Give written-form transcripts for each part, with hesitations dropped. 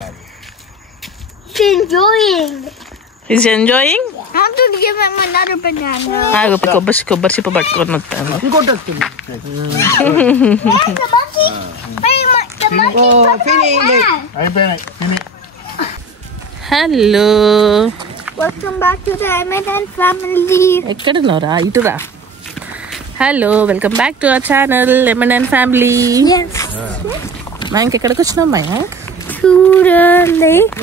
She's enjoying. Is she enjoying? I have to give him another banana. కొబ్బరి చిప్ప పట్టుకొని వస్తాను. Hello, Welcome back to the M&N family. ఎక్కడున్నారా? ఇటురా. Hello, welcome back to our channel M&N family. Yes. మా ఇంకెక్కడికి వచ్చినాం మాయా? To the lake.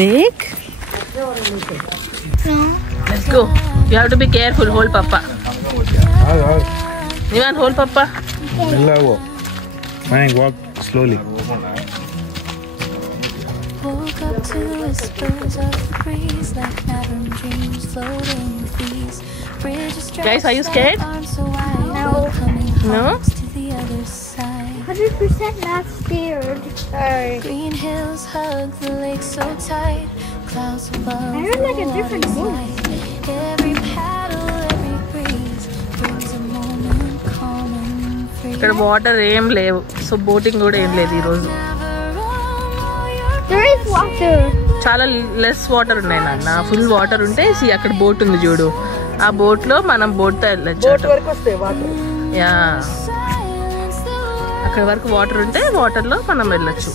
Lake? Let's go. You have to be careful. Hold Papa. You want hold Papa? Walk slowly. Woke up to whispers of the breeze, like never dreams floating with these bridges. Guys, are you scared? No. No? To the other side. 100% not scared. Sorry. Green hills hug the lake so tight. Clouds above. I heard like a different voice. Every paddle, every breeze brings a moment calm and free. ఇక్కడ వాటర్ ఏం లేవు, so boating కూడా ఏం లేదు ఈరోజు. There is water. చాలా less water ఉన్నాయి నాన్న. ఫుల్ వాటర్ ఉంటే అక్కడ బోట్ ఉంది చూడు, ఆ బోట్ లో మనం బోట్ తో వెళ్ళొచ్చు. యా, అక్కడ వరకు వాటర్ ఉంటే వాటర్ లో మనం వెళ్ళొచ్చు.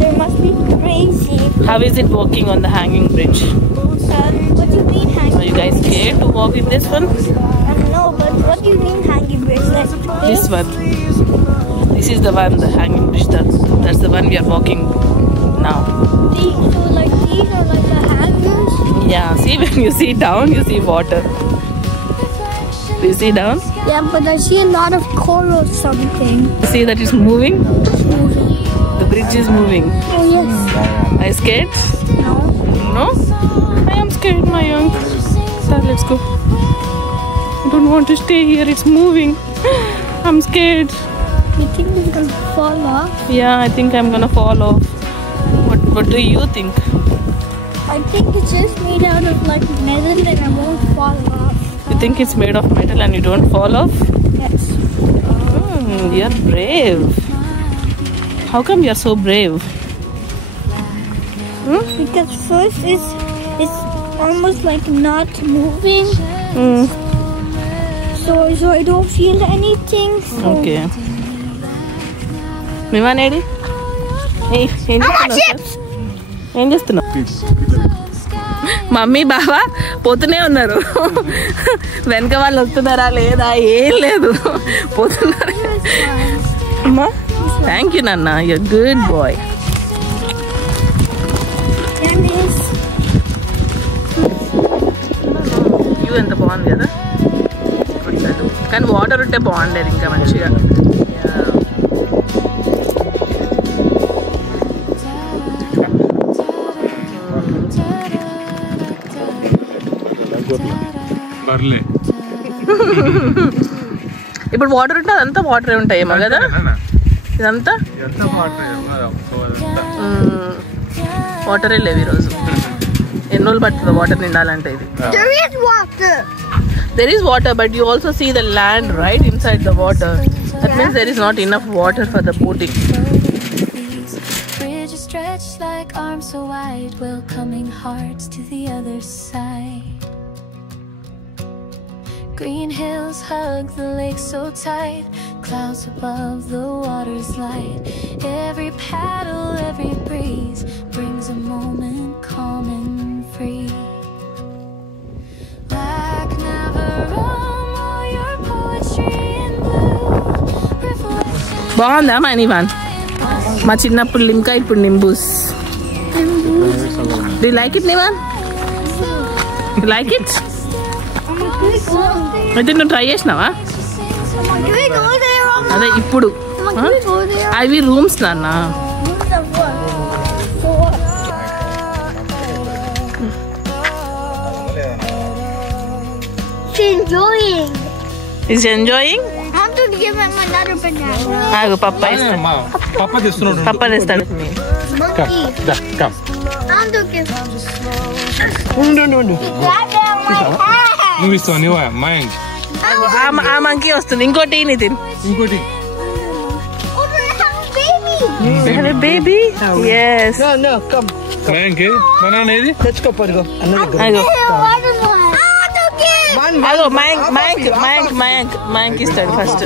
There must be crazy. How is it walking on the hanging bridge? What do you mean hanging? Are you guys scared to walk in this one? No, but what do you mean hanging bridge? Like This one. This is the one, the hanging bridge. That's the one we are walking now. So like these are like the hangers? Yeah, see, when you see down, you see water. Do you see down? Yeah, but I see a lot of coral or something. You see that it's moving? The bridge is moving. Oh yes. Are you scared? No. No? I am scared, my young. So let's go. I don't want to stay here. It's moving. I'm scared. You think it's gonna fall off? Yeah, I think I'm gonna fall off. What do you think? I think it's just made out of like metal and it won't fall off. You think it's made of metal and you don't fall off? Yes. You're brave. How come you're so brave? Because first it's almost like not moving. So I don't feel anything. So Okay. Mimanedi? Hey, ఏం చేస్తున్నావు? మమ్మీ బావా పోతూనే ఉన్నారు. వెనక వాళ్ళు వస్తున్నారా లేదా ఏం లేదు, పోతున్నారు. అమ్మా, థ్యాంక్ యూ నాన్న, యూర్ గుడ్ బాయ్. వ్యూ ఎంత బాగుంది కదా, కానీ వాటర్ ఉంటే బాగుండేది ఇంకా మంచిగా. ఇప్పుడు వాటర్ ఉంటే అదంతా వాటరే ఉంటాయేమో కదా, ఇదంతా వాటరే లేవు ఈరోజు. ఎన్ని రోజులు పడుతుందో వాటర్ నిండాలంటే ఇది. there is water. There is water, but you also see the land right inside the water. That means there is not enough water for the boating. Bridges stretch like arms so wide, welcoming hearts to the other side. Green hills hug the lake so tight, clouds above the water's light. Every paddle, every breeze brings a moment calm and free. Like Navarone, all your poetry in blue, reflection. బాగుందా మా నివాన్? మా చిన్నప్పుడు లిమ్కా, ఇప్పుడు నింబూస్. Do you like it, Nivan? You like it? అయితే నువ్వు ట్రై చేసినావా? అదే ఇప్పుడు అవి రూమ్స్ నాన్న. She's enjoying. Is enjoying? I have to give him another banana. ఆగు, పప్ప ఇస్తాడు. Papa, this one. పప్ప ఇస్తాడు. Monkey. Come. I'm looking. ఉండు నువ్వు ఇస్తావు నువ్వు మైండ్ ఆ మంకీ వస్తుంది. ఇంకోటి నితిన్, ఇంకోటి బేబీ. ఎస్ మ్యాంకి బనానా ఏది తెచ్చుకోపరుగో అదో మయాంక్ ఇస్తాడు ఫస్ట్.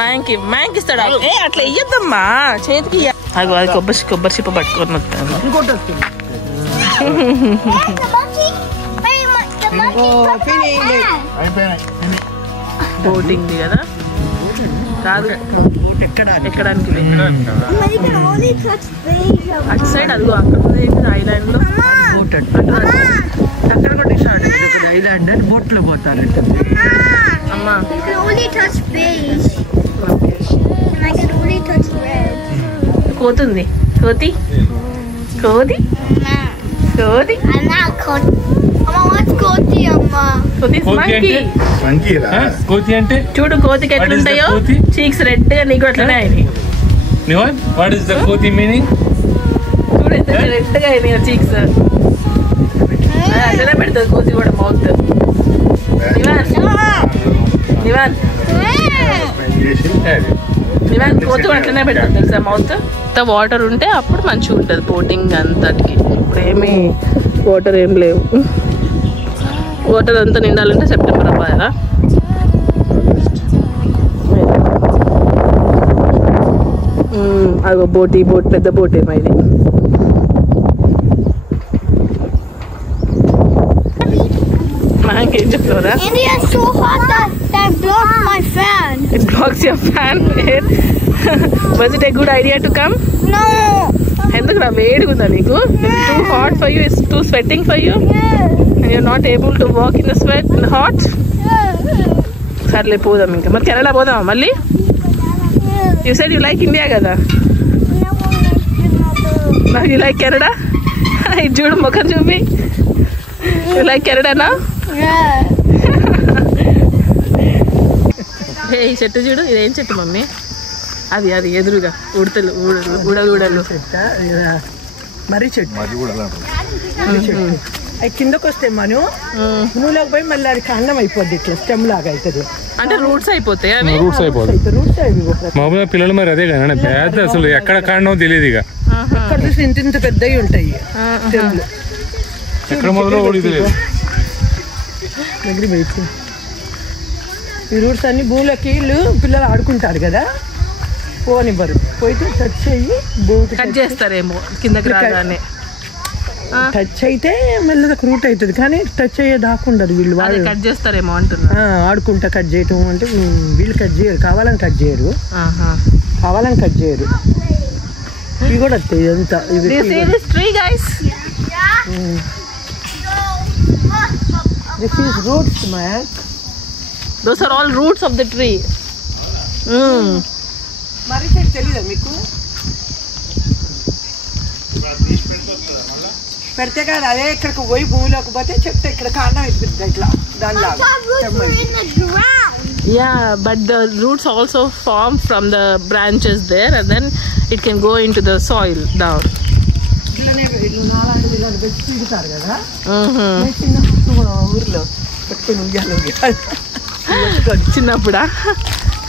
మయాంక్ ఇస్తాడు. ఏ అట్లా ఇయ్యద్దమ్మా చేతికి. అగో అది కొబ్బరి చిప్ప పట్టుకొని వస్తాను. ఇంకోటి వస్తుంది. బోటింగ్ కదా కాదు, ఎక్కడానికి అటు సైడ్ అదిగో అక్కడ ఐలాండ్ లో అక్కడ కూడా డిసైడ్ ఐలాండ్ అని బోట్ లో పోతారంట. అమ్మా కోతుంది. కోతి కోతి కోతి కోతి అంటే చూడు కోతికి ఎట్లుంటాయో చీక్స్ రెడ్ గా. నీకు అట్లనే అయినాయి. వాట్ ఇస్ ద కోతి మీనింగ్? చూడు ఎంత రెడ్ గా అయినాయి చీక్స్. అట్లనే పెడుతుంది కోతి కూడా మౌత్. నివాన్ కోతి కూడా అట్లనే పెడుతుంది తెలుసా మౌత్. అంత వాటర్ ఉంటే అప్పుడు మంచిగా ఉంటుంది బోటింగ్ అంతటికి. ఇప్పుడు ఏమి వాటర్ ఏం లేవు. వాటర్ అంతా నిండాలంటే సెప్టెంబర్ అబ్బాయా. అగో బోట్ పెద్ద బోట్ ఏమో ఇది. నాకేం చెప్తారా? It blocks your fan. Was it a good idea to come? No. ఎందుకు రా వేడిగా ఉందా నీకు? It's too hot for you. It's too sweating for you. And you're not able to walk in the sweat in the hot. సర్లే పోదాం ఇంకా. మరి కెనడా పోదామా మళ్ళీ? You said you like India కదా? Now you like Canada? ఇది చూడు ముఖం చూపి. You like Canada now? ఈ చెట్టు చూడు. ఇదేం చెట్టు మమ్మీ? అది ఎదురుగా ఉడలు మర్రి చెట్టు. అది కిందకు వస్తే మనం నువ్వులోకి పోయి మళ్ళీ అది కాండం అయిపోద్ది. ఇట్లా స్టెమ్ లాగా అవుతుంది. అంటే రూట్స్ అయిపోతాయి. రూట్స్ మామూలుగా పిల్లలు మరి అదే కదా పెద్ద అసలు ఎక్కడ కాండం తెలియదు. ఇక అక్కడ చూసి ఇంత పెద్దవి ఉంటాయి స్టెమ్లు. ఎక్కడ మొదలు తెలియదు. దగ్గర పోయి ఈ రూట్స్ అన్ని భూమిలోకి వీళ్ళు పిల్లలు ఆడుకుంటారు కదా, పోనివ్వరు. పోయితే టచ్ అయ్యి భూమికి కట్ చేస్తారేమో కిందకి రాగానే. టచ్ అయితే మెల్లగా రూట్ అవుతుంది, కానీ టచ్ అయ్యే దాకుండదు. వీళ్ళు కట్ చేస్తారేమో అంటున్నా. ఆడుకుంటా కట్ చేయటం అంటే వీళ్ళు కట్ చేయరు, కావాలని కట్ చేయరు. ఇవి కూడా వస్తాయి అంతా. This is roots, man. Those are all roots of the tree. మరి చెట్టు తెలీదా మీకు? పెడితే కాదు, అదే ఇక్కడికి పోయి భూమిలోకి పోతే చెప్తే ఇక్కడ కాండం అయిపోతుంది ఇట్లా దానిలాగా. Yeah, but the roots also form from the branches there, and then it can go into the soil down. ఇట్లానే ఇల్లు నాలాంటి వీళ్ళని పెట్టి తిరుగుతారు కదా. చిన్నప్పుడు ఊర్లో పెట్టుకుని ఉయ్యాలి చిన్నప్పుడా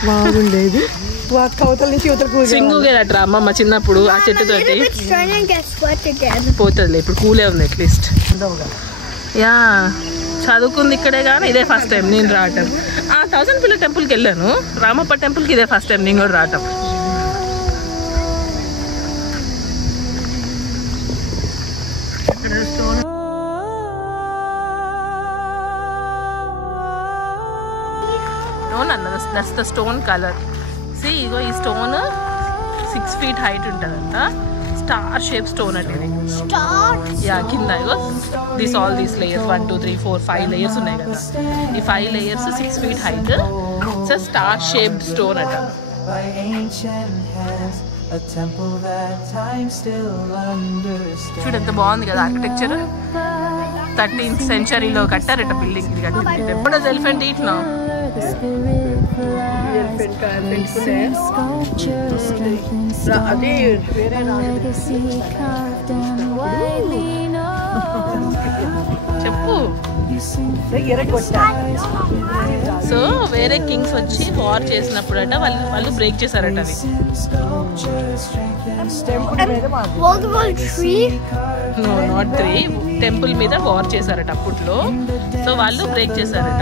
బాగుండేది. కవతల నుంచి యువతలకు సింగుగేనట్రా అమ్మమ్మ చిన్నప్పుడు ఆ చెట్టుతోటి. పోతుందిలే, ఇప్పుడు కూలే ఉంది అట్లీస్ట్. యా చదువుకుంది ఇక్కడే కానీ ఇదే ఫస్ట్ టైం నేను రావటం. 1000 పిల్ల టెంపుల్కి వెళ్ళాను, రామప్ప టెంపుల్కి ఇదే ఫస్ట్ టైం నేను కూడా రావటం. That's the stone color. See, ఇగో ఈ స్టోన్ 6 feet హైట్ ఉంటుందంట. స్టార్ షేప్ స్టోన్ అంటే యా కింద ఇగో ఆల్ దీస్ లేయర్స్ 1 2 3 4 5 లేయర్స్ ఉన్నాయి కదా. ఈ 5 లేయర్స్ 6 feet height. It's star shaped stone అట. చూడు ఎంత బాగుంది కదా ఆర్కిటెక్చర్. 13th centuryలో కట్టారట బిల్డింగ్ ఇది కట్టింది. ఎప్పుడు ఎలిఫెంట్ ఈట్ నా అది వేరే సో వేరే కింగ్స్ వచ్చి వార్ చేసినప్పుడట వాళ్ళు బ్రేక్ చేశారట అవి. World War III? No not 3. Temple మీద వార్ చేశారట అప్పట్లో. సో వాళ్ళు బ్రేక్ చేశారట.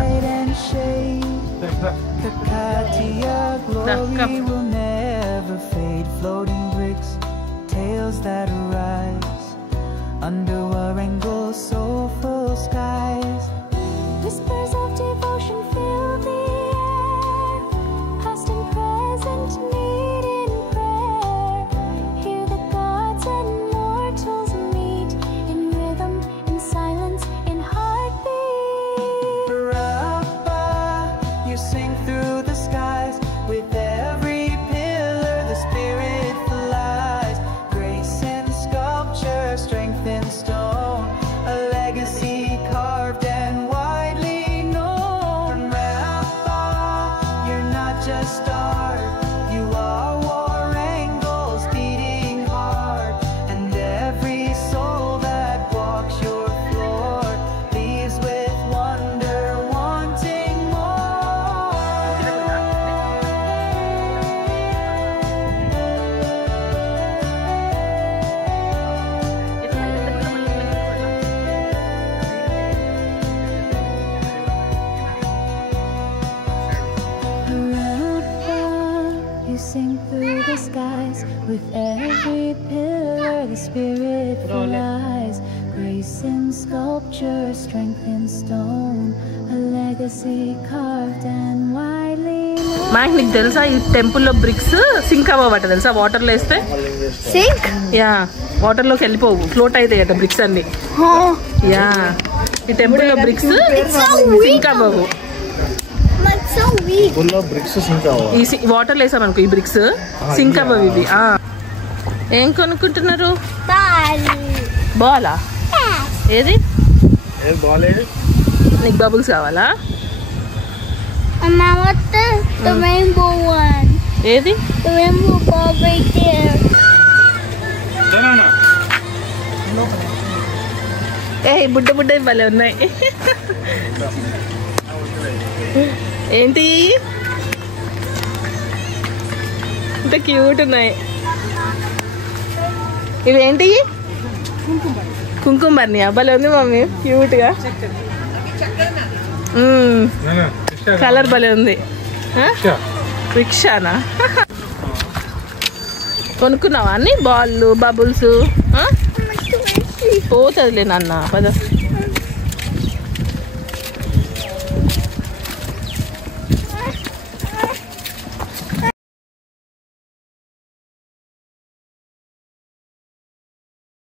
Under a rainbow, soulful skies, Whispers of devotion fill the air, past and present meet in prayer. Hear the gods and mortals meet in rhythm, in silence, in heartbeat. Rappa, you sing through the skies. With every pillar the spirit flies. Grace in sculpture, strength in stone, a legacy carved and widely known. Rappa, you're not just art, you are war angles beating hard. And every soul that walks your floor leaves with wonder, wanting more. You sing through the skies. With every pillar the spirit flies. Grace in sculpture, strength in stone, a legacy carved and widely known. మాకు నీకు తెలుసా ఈ టెంపుల్లో bricks sync అవ్వబట్ట తెలుసా? వాటర్లో వేస్తే Sink? Yeah వాటర్లోకి వెళ్ళిపోవు, ఫ్లోట్ అవుతాయి అట బ్రిక్స్ అన్ని. Oh, యా ఈ టెంపుల్లో బ్రిక్స్ సింక్ అవ్వవు. it's so weak. ఈ వాటర్లో వేసామనుకో ఈ బ్రిక్స్ సింక్ అవ్వవు ఇవి. ఏం కొనుక్కుంటున్నారు? Ball. బాలా? Yes. ఏది? నీకు బబుల్స్ కావాలా? And I want the rainbow one. ఏది? The rainbow ball right there. ఏ బుడ్డ బుడ్డ భలే ఉన్నాయి. ఏంటి ఇంత క్యూట్ ఉన్నాయి? ఇవేంటి? కుంకుమ బర్ని. భలే ఉంది మమ్మీ, క్యూట్గా. కలర్ భలే ఉంది. రిక్షానా? కొనుక్కున్నావా అన్ని? బాల్, బబుల్స్ పోతుందిలే నాన్న. పద.